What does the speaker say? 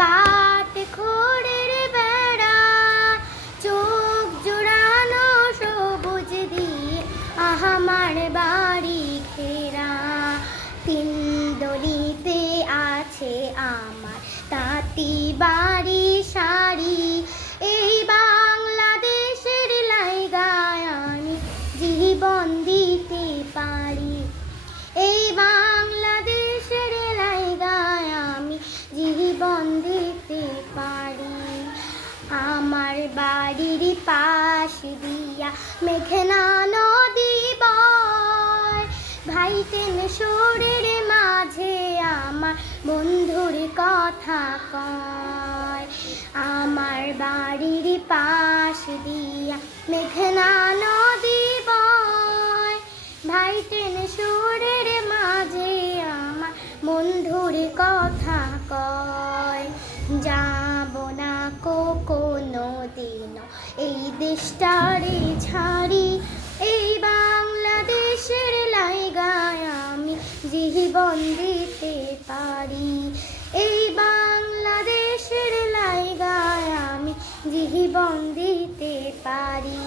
পাট খড়ের বেড়া, চোখ জোড়ানো সবুজ দিয়ে আমার বাড়ি ঘেরা। তিন দলিতে আছে আমার তাঁতি বাড়ি সারি, এই বাংলাদেশের লাইগায় আমি জীবন দিতে পারি। এই বাংলাদেশের লাইগায় আমি জীবন দিতে পারি। আমার বাড়ির পাশ দিয়া মেঘনা নদী বয়, ভাই টেনশনের মাঝে আমার বন্ধুর কথা কয়। আমার বাড়ির পাশ দিয়া মেঘনা নদী বয়, ভাই টেনশনের মাঝে আমার বন্ধুর কথা কয়। যাব না কোনো দিন এই দেশটারে ছাড়ি, এই বাংলাদেশের লাইগায় আমি জীবন দিতে পারি। এই বাংলাদেশের লাইগায় আমি জীবন দিতে পারি।